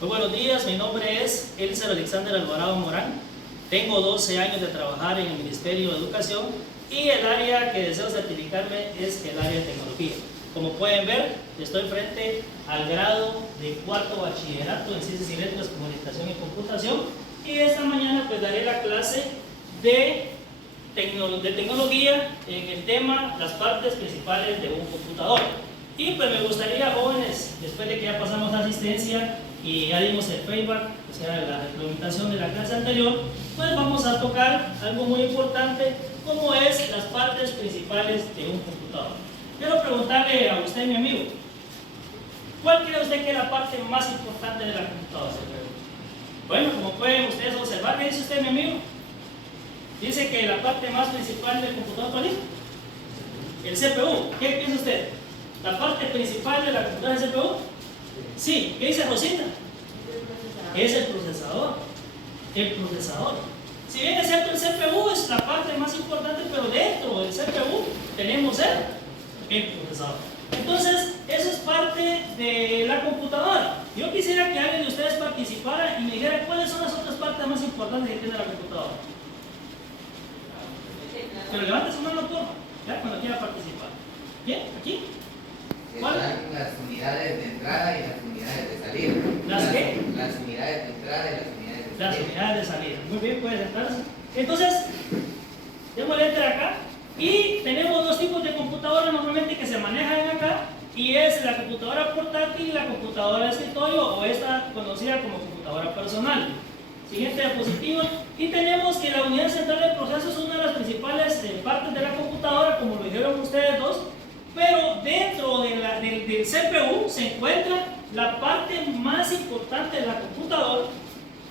Muy buenos días, mi nombre es Elcer Alexander Alvarado Morán. Tengo 12 años de trabajar en el Ministerio de Educación y el área que deseo certificarme es el área de tecnología. Como pueden ver, estoy frente al grado de cuarto bachillerato en Ciencias y Letras, Comunicación y Computación, y esta mañana pues daré la clase de tecnología en el tema las partes principales de un computador. Y pues me gustaría, jóvenes, después de que ya pasamos la asistencia y ya dimos el feedback, o sea, la implementación de la clase anterior, pues vamos a tocar algo muy importante, como es las partes principales de un computador. Quiero preguntarle a usted, mi amigo, ¿cuál cree usted que es la parte más importante de la computadora? Bueno, como pueden ustedes observar, ¿qué dice usted, mi amigo? Dice que la parte más principal del computador, ¿cuál es? El CPU. ¿Qué piensa usted? ¿La parte principal de la computadora es el CPU? Sí. ¿Qué dice Rosita? Es el procesador. El procesador. Si bien es cierto, el CPU es la parte más importante, pero dentro del CPU tenemos el procesador. Entonces, eso es parte de la computadora. Yo quisiera que alguien de ustedes participara y me dijera cuáles son las otras partes más importantes que tiene la computadora. Pero levante su mano, por favor, ya cuando quiera participar. ¿Bien? ¿Aquí? ¿Cuál? Están las unidades de entrada y las unidades de salida. ¿Las qué? Las unidades de entrada y las unidades de salida. Las unidades de salida. Muy bien, puede sentarse. Entonces, démosle enter acá. Y tenemos dos tipos de computadoras normalmente que se manejan acá. Y es la computadora portátil y la computadora de escritorio, o esta conocida como computadora personal. Siguiente diapositiva. Y tenemos que la unidad central del proceso es una de las principales partes de la computadora, como lo dijeron ustedes dos. Pero dentro del CPU se encuentra la parte más importante de la computadora,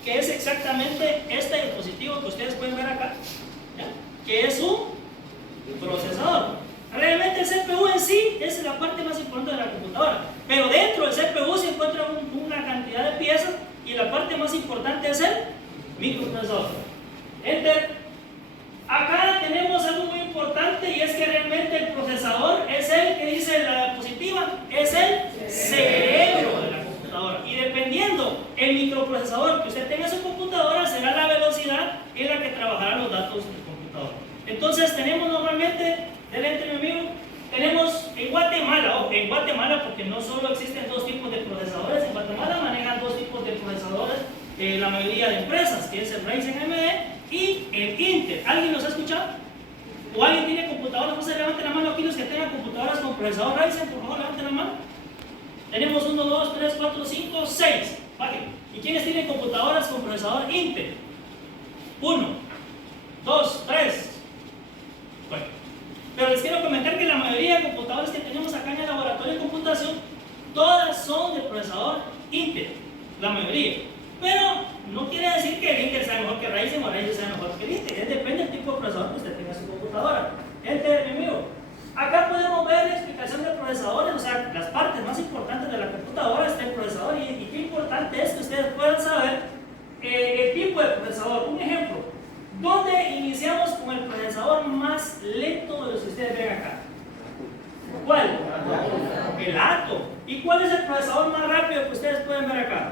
que es exactamente este dispositivo que ustedes pueden ver acá, ¿ya? Que es un procesador. Realmente el CPU en sí es la parte más importante de la computadora, pero dentro del CPU se encuentra una cantidad de piezas y la parte más importante es el microprocesador. Enter. Acá tenemos algo muy importante, y es que realmente el procesador es el que dice la diapositiva, es el cerebro de la computadora. Y dependiendo el microprocesador que usted tenga en su computadora, será la velocidad en la que trabajarán los datos del computador. Entonces tenemos normalmente, delante mi amigo, tenemos en Guatemala, porque no solo existen dos tipos de procesadores, en Guatemala manejan dos tipos de procesadores la mayoría de empresas, que es el Ryzen AMD y el Intel. ¿Alguien los ha escuchado? ¿O alguien tiene computadoras? No se levanten la mano aquí los que tengan computadoras con procesador Ryzen, por favor, levanten la mano. Tenemos 1, 2, 3, 4, 5, 6. ¿Vale? ¿Y quiénes tienen computadoras con procesador Intel? 1, 2, 3. Bueno, pero les quiero comentar que la mayoría de computadoras que tenemos acá en el laboratorio de computación, todas son de procesador Intel, la mayoría. Pero no quiere decir que el Intel sea mejor que Ryzen o Ryzen sea mejor que el Intel. Depende del tipo de procesador que usted tenga en su computadora. Enter, mi amigo. Acá podemos ver la explicación de procesadores, o sea, las partes más importantes de la computadora está el procesador. Y qué importante es que ustedes puedan saber el tipo de procesador. Un ejemplo, ¿dónde iniciamos con el procesador más lento de los que ustedes ven acá? ¿Cuál? El Atom. ¿Y cuál es el procesador más rápido que ustedes pueden ver acá?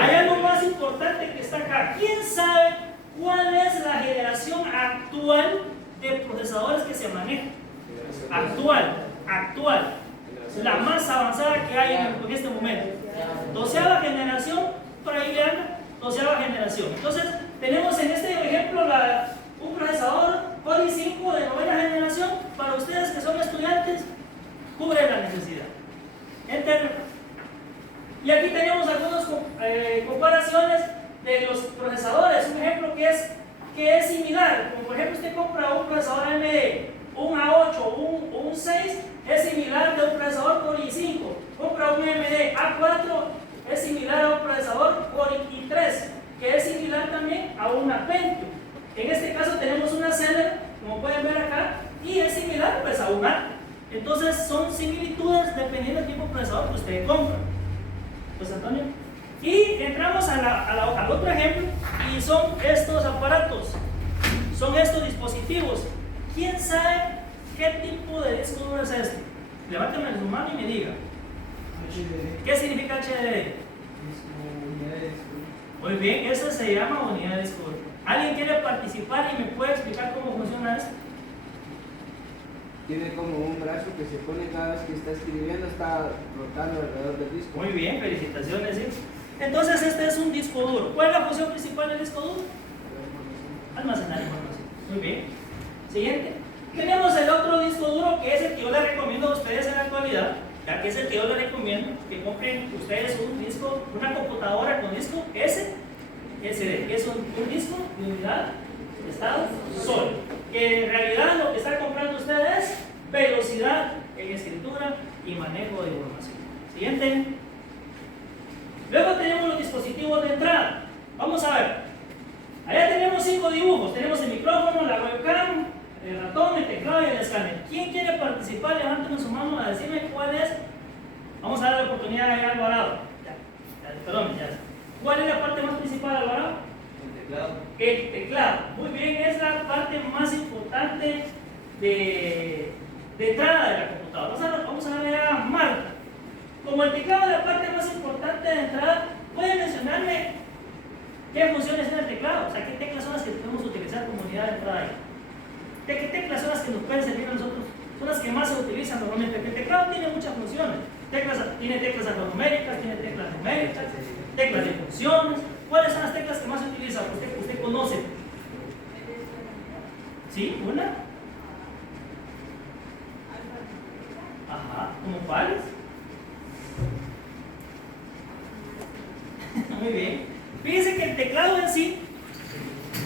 Hay algo más importante que está acá. ¿Quién sabe cuál es la generación actual de procesadores que se manejan? Actual. La más avanzada que hay en este momento. 12ª generación, por ahí le anda, 12ª generación. Entonces, tenemos en este ejemplo un procesador Core i5 de 9ª generación. Para ustedes que son estudiantes, cubre la necesidad. Enter. Y aquí tenemos algunas comparaciones de los procesadores. Un ejemplo que es similar, como por ejemplo usted compra un procesador AMD, un A8 o un 6, es similar de un procesador Core i5. Compra un AMD A4, es similar a un procesador Core i3, que es similar también a una Pentium. En este caso tenemos una Celeron, como pueden ver acá, y es similar pues a un Atom. Entonces son similitudes dependiendo del tipo de procesador que usted compra. Pues Antonio. Y entramos al otro ejemplo, y son estos aparatos, son estos dispositivos. ¿Quién sabe qué tipo de disco duro es este? Levántame su mano y me diga. ¿Qué significa HDD? Muy bien, eso se llama unidad de disco duro. ¿Alguien quiere participar y me puede explicar cómo funciona esto? Tiene como un brazo que se pone cada vez que está escribiendo, está rotando alrededor del disco. Muy bien, felicitaciones. ¿Sí? Entonces este es un disco duro. ¿Cuál es la función principal del disco duro? Almacenar información. Muy bien. Siguiente. Tenemos el otro disco duro que es el que yo les recomiendo a ustedes en la actualidad, ya que es el que yo les recomiendo que compren ustedes un disco, una computadora con disco SD, que es un disco de unidad de estado sólido, que en realidad lo que están comprando ustedes es velocidad en escritura y manejo de información. Siguiente. Luego tenemos los dispositivos de entrada. Vamos a ver. Allá tenemos 5 dibujos. Tenemos el micrófono, la webcam, el ratón, el teclado y el escáner. ¿Quién quiere participar? Levanten su mano a decirme cuál es. Vamos a dar la oportunidad a Alvarado. Perdón, ya. ¿Cuál es la parte más principal, Alvarado? El teclado. El teclado. Muy bien, es la parte más importante de entrada de la computadora. Vamos a darle a Marta. Como el teclado es la parte más importante de entrada, ¿puede mencionarme qué funciones tiene el teclado? O sea, ¿qué teclas son las que podemos utilizar como unidad de entrada ahí? ¿Qué teclas son las que nos pueden servir a nosotros? Son las que más se utilizan normalmente. El teclado tiene muchas funciones. Tiene teclas alfanuméricas, tiene teclas numéricas, teclas de funciones. ¿Cuáles son las teclas que más se utilizan? Usted conoce. ¿Sí? ¿Una? Ajá. ¿Cómo cuáles? Muy bien. Fíjense que el teclado en sí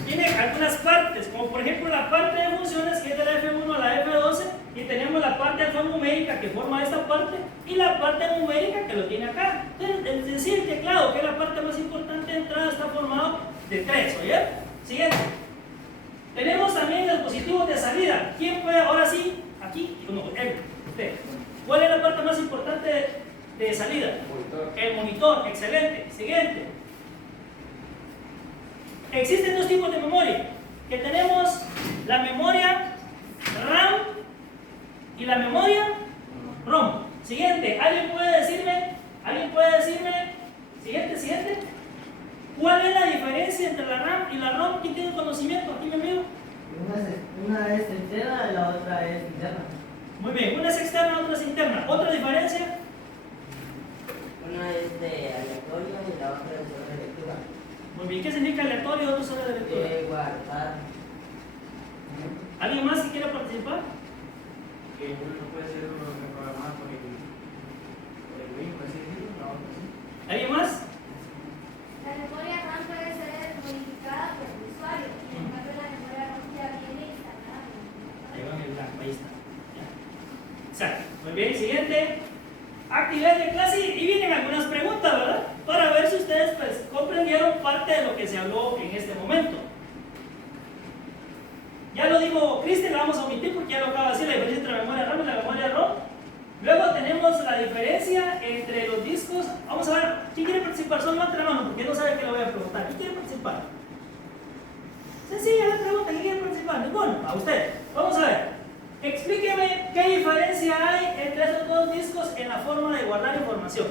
tiene algunas partes, como por ejemplo la parte de funciones que es de la F1 a la F12, y tenemos la parte alfanumérica que forma esta parte y la parte numérica que lo tiene acá. Entonces, es decir, el teclado, que es la parte más importante de entrada, está formado de 3. ¿Oye? Siguiente. Tenemos también los dispositivos de salida. ¿Quién puede ahora sí? Aquí, no, él, usted. ¿Cuál es la parte más importante de salida? El monitor, excelente. Siguiente. Existen dos tipos de memoria, que tenemos la memoria RAM y la memoria ROM. Siguiente, ¿alguien puede decirme, siguiente, cuál es la diferencia entre la RAM y la ROM? ¿Quién tiene conocimiento? Aquí me miro. Una es externa y la otra es interna. Muy bien, una es externa, otra es interna. ¿Otra diferencia? Una es de aleatorio y la otra es de lectura. Muy bien, ¿qué significa aleatorio y otro solo de lectura? Guardar. ¿Alguien más que quiera participar? Que uno puede ser uno programado por el Win, por así decirlo, la otra sí. ¿Alguien más? La memoria RAM puede ser modificada por el usuario, en cambio la memoria ROM ya viene instalada. Ahí va el blanco, ahí está. Ya. Exacto. Muy bien, siguiente. Actividad de clase y vienen algunas preguntas, ¿verdad? Para ver si ustedes pues, comprendieron parte de lo que se habló en este momento. Ya lo digo, Cristian, la vamos a omitir porque ya lo acaba de decir, la diferencia entre la memoria RAM y la memoria ROM. Luego tenemos la diferencia entre los discos. Vamos a ver, ¿quién quiere participar? Solo levante la mano porque no sabe qué le voy a preguntar. ¿Quién quiere participar? Sencilla la pregunta, ¿quién quiere participar? Ninguno, a usted. Vamos a ver. Explíqueme qué diferencia hay entre esos dos discos en la forma de guardar información.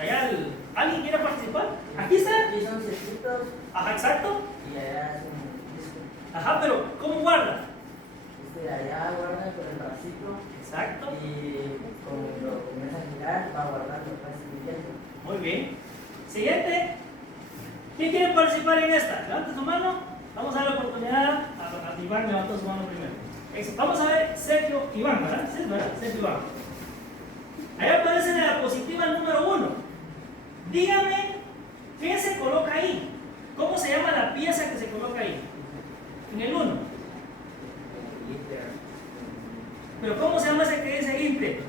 Allá ¿alguien quiere participar? Aquí está. Aquí son circuitos Ajá, exacto. y allá es un disco. Ajá, pero ¿cómo guarda? Allá guarda con el bracito Exacto. y cuando lo comienza a girar va guardando casi el tiempo. Muy bien. Siguiente. ¿Quién quiere participar en esta? Levanta su mano. Vamos a dar la oportunidad a Iván, levantó su mano primero. Vamos a ver Sergio Iván, ¿verdad? Sí, ¿verdad? Sergio Iván. Ahí aparece en la diapositiva el número 1. Dígame, ¿qué se coloca ahí? ¿Cómo se llama la pieza que se coloca ahí? En el 1. ¿Pero cómo se llama ese que dice Intel?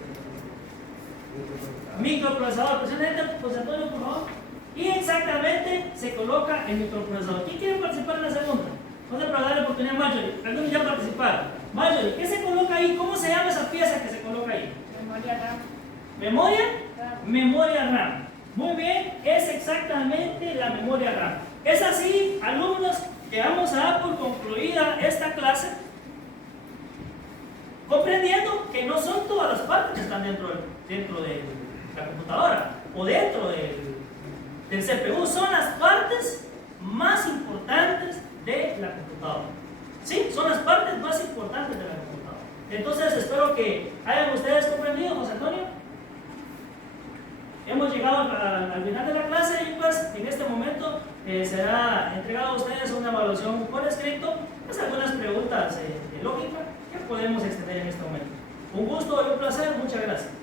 Microprocesador. Presiona Enter, José Antonio, por favor. Y exactamente se coloca el microprocesador. ¿Quién quiere participar en la segunda? Vamos a dar la oportunidad a Marjorie. Algunos ya participaron. Marjorie, ¿qué se coloca ahí? ¿Cómo se llama esa pieza que se coloca ahí? Memoria RAM. ¿Memoria? RAM. Memoria RAM. Muy bien, es exactamente la memoria RAM. Es así, alumnos, que vamos a dar por concluida esta clase, comprendiendo que no son todas las partes que están dentro del la computadora o dentro del CPU. Son las partes más importantes de la computadora. ¿Sí? Son las partes más importantes de la computadora. Entonces espero que hayan ustedes comprendido, José Antonio. Hemos llegado al final de la clase y pues en este momento será entregado a ustedes una evaluación por escrito, pues algunas preguntas de lógica que podemos extender en este momento. Un gusto y un placer, muchas gracias.